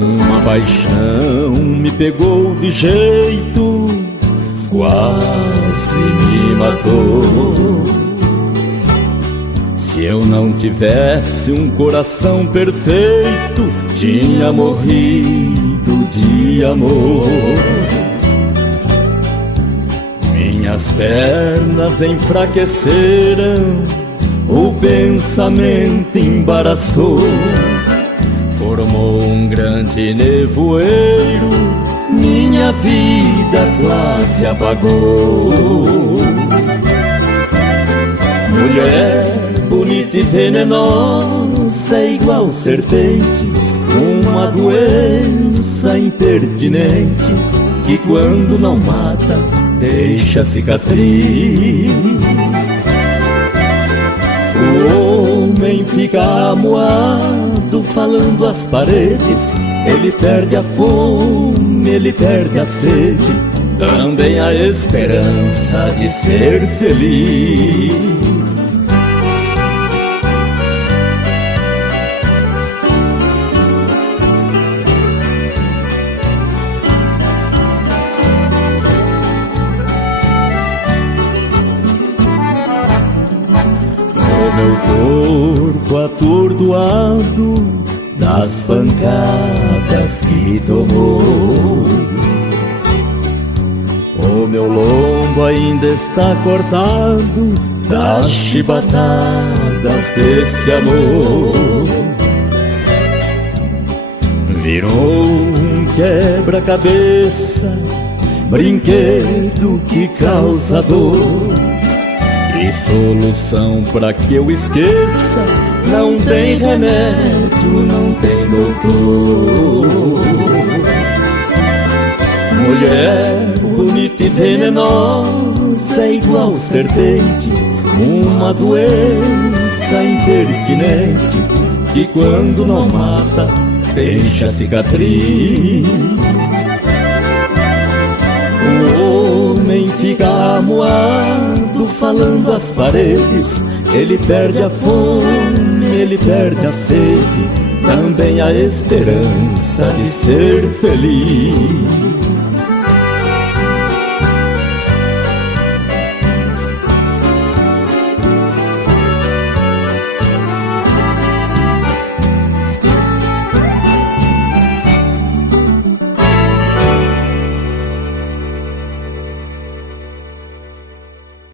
Uma paixão me pegou de jeito, quase me matou. Se eu não tivesse um coração perfeito, tinha morrido de amor. Minhas pernas enfraqueceram, o pensamento embaraçou, formou um grande nevoeiro, minha vida quase apagou. Mulher bonita e venenosa, igual serpente, uma doença impertinente, que quando não mata, deixa cicatriz. O homem fica amuado, falando às paredes, ele perde a fome, ele perde a sede, também a esperança de ser feliz. Meu corpo atordoado das pancadas que tomou, o meu lombo ainda está cortado das chibatadas desse amor. Virou um quebra-cabeça, brinquedo que causa dor, e solução pra que eu esqueça não tem remédio, não tem doutor. Mulher bonita e venenosa, igual serpente, uma doença impertinente, que quando não mata, deixa cicatriz. O homem fica amuado, falando às paredes, ele perde a fome, ele perde a sede, também a esperança de ser feliz.